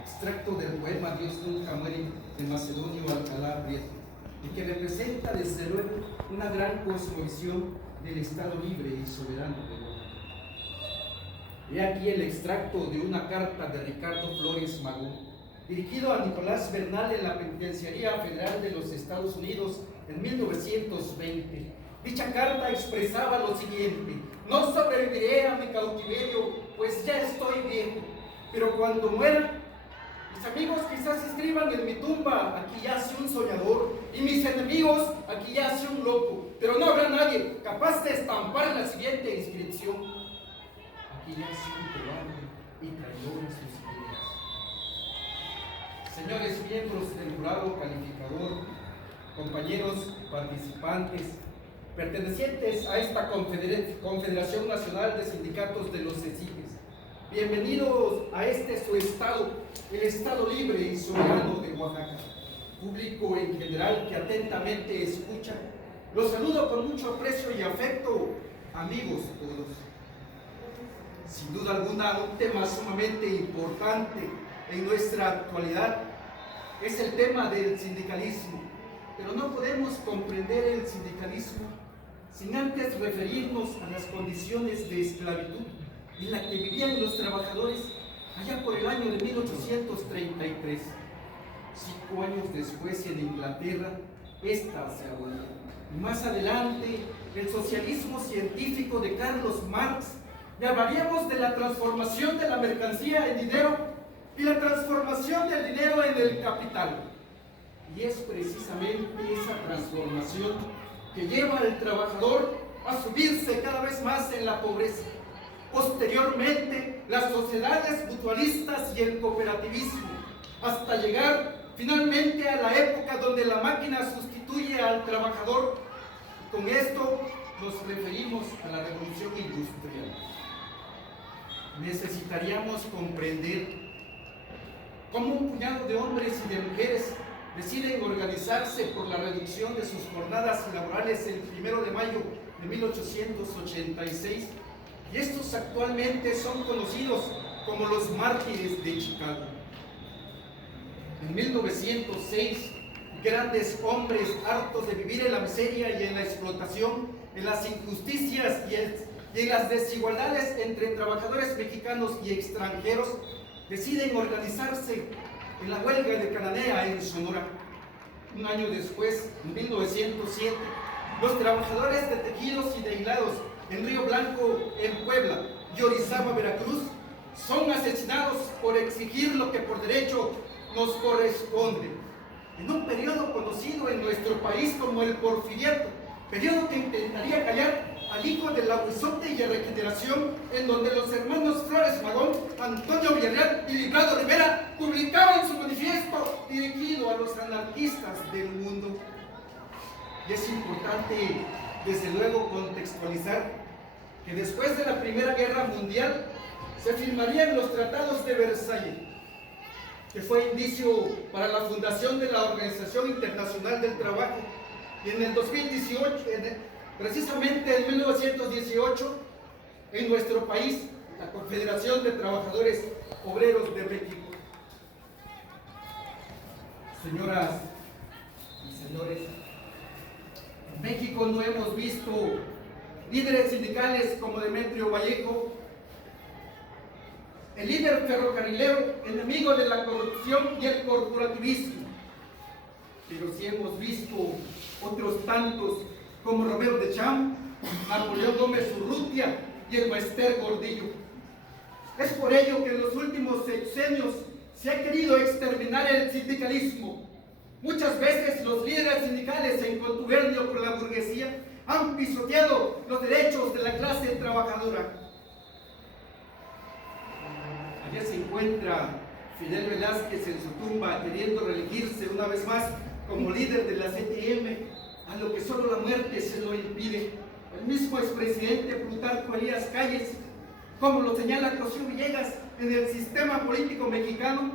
extracto del poema Dios nunca muere de Macedonio Alcalá Prieto, y que representa desde luego una gran cosmovisión del Estado libre y soberano de Oaxaca. He aquí el extracto de una carta de Ricardo Flores Magón, dirigido a Nicolás Bernal en la Penitenciaría Federal de los Estados Unidos en 1920. Dicha carta expresaba lo siguiente: no sobreviviré a mi cautiverio, pues ya estoy viejo, pero cuando muera, mis amigos quizás escriban en mi tumba: aquí yace un soñador, y mis enemigos: aquí yace un loco, pero no habrá nadie capaz de estampar la siguiente inscripción: aquí yace un cobarde y traidor a sus ideas. Señores miembros del jurado calificador, compañeros participantes, pertenecientes a esta Confederación Nacional de Sindicatos de los CECIGES, bienvenidos a este su estado, el Estado libre y soberano de Oaxaca. Público en general que atentamente escucha, los saludo con mucho aprecio y afecto, amigos todos. Sin duda alguna, un tema sumamente importante en nuestra actualidad es el tema del sindicalismo, pero no podemos comprender el sindicalismo sin antes referirnos a las condiciones de esclavitud en la que vivían los trabajadores allá por el año de 1833. 5 años después, en Inglaterra, esta se abolió. Y más adelante, el socialismo científico de Carlos Marx, y hablaríamos de la transformación de la mercancía en dinero y la transformación del dinero en el capital. Y es precisamente esa transformación que lleva al trabajador a subirse cada vez más en la pobreza. Posteriormente, las sociedades mutualistas y el cooperativismo, hasta llegar finalmente a la época donde la máquina sustituye al trabajador. Y con esto nos referimos a la revolución industrial. Necesitaríamos comprender cómo un puñado de hombres y de mujeres deciden organizarse por la reducción de sus jornadas laborales el 1 de mayo de 1886, y estos actualmente son conocidos como los mártires de Chicago. En 1906, grandes hombres hartos de vivir en la miseria y en la explotación, en las injusticias y en las desigualdades entre trabajadores mexicanos y extranjeros, deciden organizarse en la huelga de Cananea en Sonora. Un año después, en 1907, los trabajadores de tejidos y de hilados en Río Blanco, en Puebla, y Orizaba, Veracruz, son asesinados por exigir lo que por derecho nos corresponde. En un periodo conocido en nuestro país como el Porfiriato, periodo que intentaría callar al hijo del Aguizote y de Regeneración, en donde los hermanos Flores Magón, Antonio Villarreal y Librado Rivera publicaban su manifiesto dirigido a los anarquistas del mundo. Y es importante, desde luego, contextualizar que después de la Primera Guerra Mundial se firmarían los tratados de Versalles, que fue indicio para la fundación de la Organización Internacional del Trabajo. Y en el 2018, precisamente en 1918, en nuestro país, la Confederación de Trabajadores Obreros de México. Señoras y señores, en México no hemos visto líderes sindicales como Demetrio Vallejo, el líder ferrocarrilero, enemigo de la corrupción y el corporativismo, pero sí hemos visto otros tantos como Romero de Champ, Napoleón Gómez Urrutia y el Maester Gordillo. Es por ello que en los últimos sexenios se ha querido exterminar el sindicalismo. Muchas veces los líderes sindicales, en contubernio con la burguesía, han pisoteado los derechos de la clase trabajadora. Allá se encuentra Fidel Velázquez en su tumba, queriendo reelegirse una vez más como líder de la CTM, a lo que solo la muerte se lo impide. El mismo expresidente Plutarco Elías Calles, como lo señala Cosío Villegas, en el sistema político mexicano,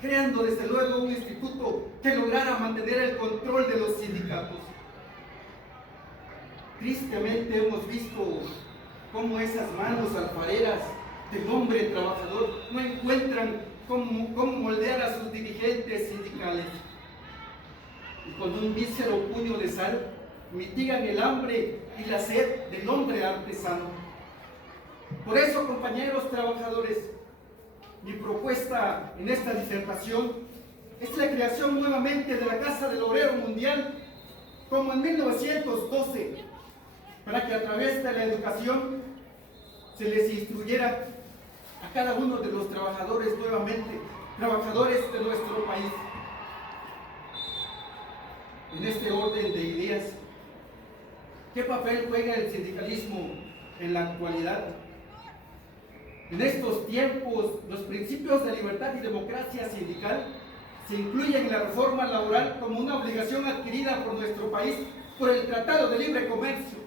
creando desde luego un instituto que lograra mantener el control de los sindicatos. Tristemente hemos visto cómo esas manos alfareras del hombre trabajador no encuentran cómo moldear a sus dirigentes sindicales. Y con un mísero puño de sal mitigan el hambre y la sed del hombre artesano. Por eso, compañeros trabajadores, mi propuesta en esta disertación es la creación nuevamente de la Casa del Obrero Mundial, como en 1912, para que a través de la educación se les instruyera a cada uno de los trabajadores nuevamente, trabajadores de nuestro país. En este orden de ideas, ¿qué papel juega el sindicalismo en la actualidad? En estos tiempos, los principios de libertad y democracia sindical se incluyen en la reforma laboral como una obligación adquirida por nuestro país por el Tratado de Libre Comercio,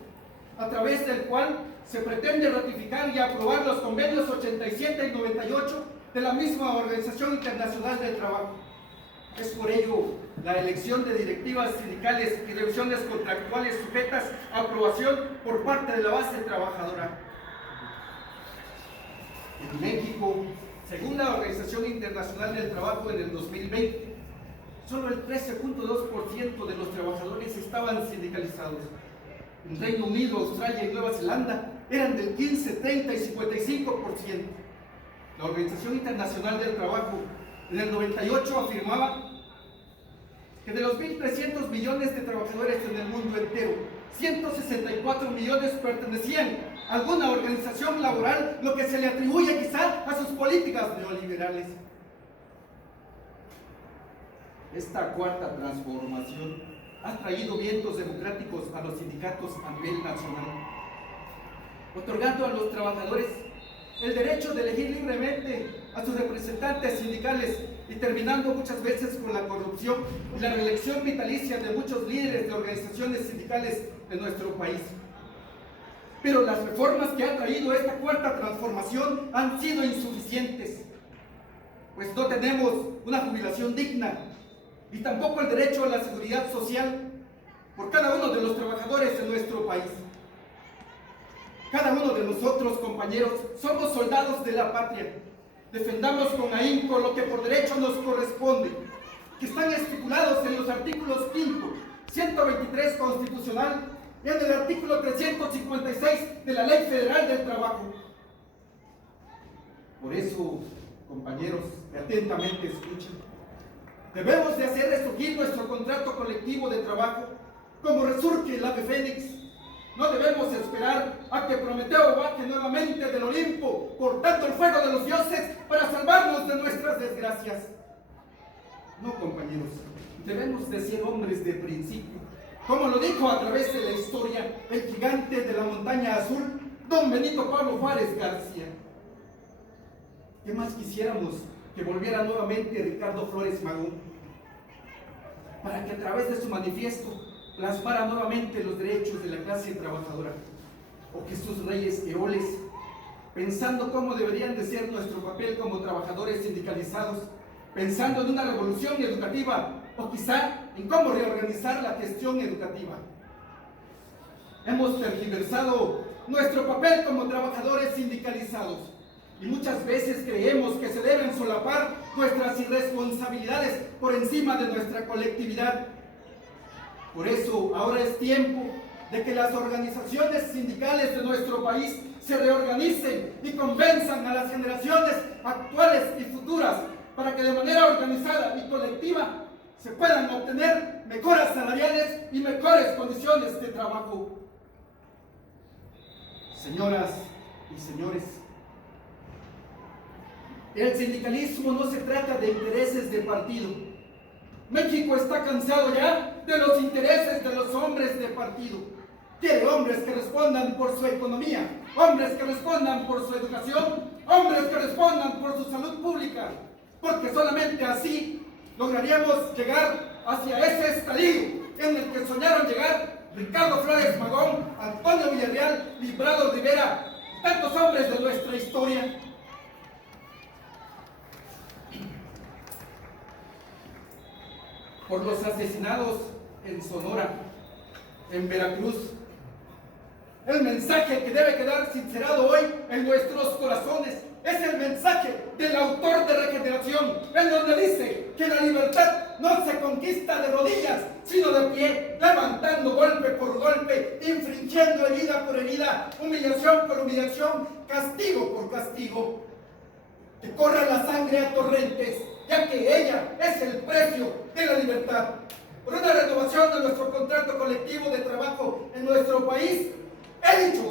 a través del cual se pretende ratificar y aprobar los convenios 87 y 98 de la misma Organización Internacional del Trabajo. Es por ello la elección de directivas sindicales y revisiones contractuales sujetas a aprobación por parte de la base trabajadora. En México, según la Organización Internacional del Trabajo, en el 2020, solo el 13.2% de los trabajadores estaban sindicalizados. En Reino Unido, Australia y Nueva Zelanda eran del 15, 30 y 55%. La Organización Internacional del Trabajo en el 98 afirmaba que de los 1.300 millones de trabajadores en el mundo entero, 164 millones pertenecían a alguna organización laboral, lo que se le atribuye quizá a sus políticas neoliberales. Esta cuarta transformación ha traído vientos democráticos a los sindicatos a nivel nacional, otorgando a los trabajadores el derecho de elegir libremente a sus representantes sindicales y terminando muchas veces con la corrupción y la reelección vitalicia de muchos líderes de organizaciones sindicales de nuestro país. Pero las reformas que ha traído esta cuarta transformación han sido insuficientes, pues no tenemos una jubilación digna y tampoco el derecho a la seguridad social por cada uno de los trabajadores de nuestro país. Cada uno de nosotros, compañeros, somos soldados de la patria. Defendamos con ahínco lo que por derecho nos corresponde, que están estipulados en los artículos 5, 123 constitucional y en el artículo 356 de la Ley Federal del Trabajo. Por eso, compañeros, que atentamente escuchen, debemos de hacer resurgir nuestro contrato colectivo de trabajo como resurge el ave fénix. No debemos esperar a que Prometeo baje nuevamente del Olimpo, cortando el fuego de los dioses para salvarnos de nuestras desgracias. No, compañeros, debemos de ser hombres de principio, como lo dijo a través de la historia el gigante de la montaña azul, don Benito Pablo Juárez García. ¿Qué más quisiéramos que volviera nuevamente Ricardo Flores Magón, para que a través de su manifiesto plasmara nuevamente los derechos de la clase trabajadora, o que sus reyes eoles, pensando cómo deberían de ser nuestro papel como trabajadores sindicalizados, pensando en una revolución educativa, o quizá en cómo reorganizar la gestión educativa. Hemos tergiversado nuestro papel como trabajadores sindicalizados y muchas veces creemos que se deben solapar nuestras irresponsabilidades por encima de nuestra colectividad. Por eso ahora es tiempo de que las organizaciones sindicales de nuestro país se reorganicen y convenzan a las generaciones actuales y futuras para que de manera organizada y colectiva se puedan obtener mejoras salariales y mejores condiciones de trabajo. Señoras y señores, el sindicalismo no se trata de intereses de partido. México está cansado ya de los intereses de los hombres de partido. Quiere hombres que respondan por su economía, hombres que respondan por su educación, hombres que respondan por su salud pública, porque solamente así lograríamos llegar hacia ese estadio en el que soñaron llegar Ricardo Flores Magón, Antonio Villarreal, Librado Rivera, tantos hombres de nuestra historia. Por los asesinados en Sonora, en Veracruz, el mensaje que debe quedar sincerado hoy en nuestros corazones es el mensaje del autor de Regeneración, en donde dice que la libertad no se conquista de rodillas, sino de pie, levantando golpe por golpe, infringiendo herida por herida, humillación por humillación, castigo por castigo. Que corra la sangre a torrentes, ya que ella es el precio de la libertad. Por una renovación de nuestro contrato colectivo de trabajo en nuestro país, he dicho.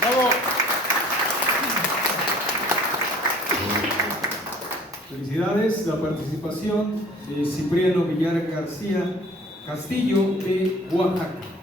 ¡Bravo! Felicidades, la participación de Cipriano Villar García Castillo de Oaxaca.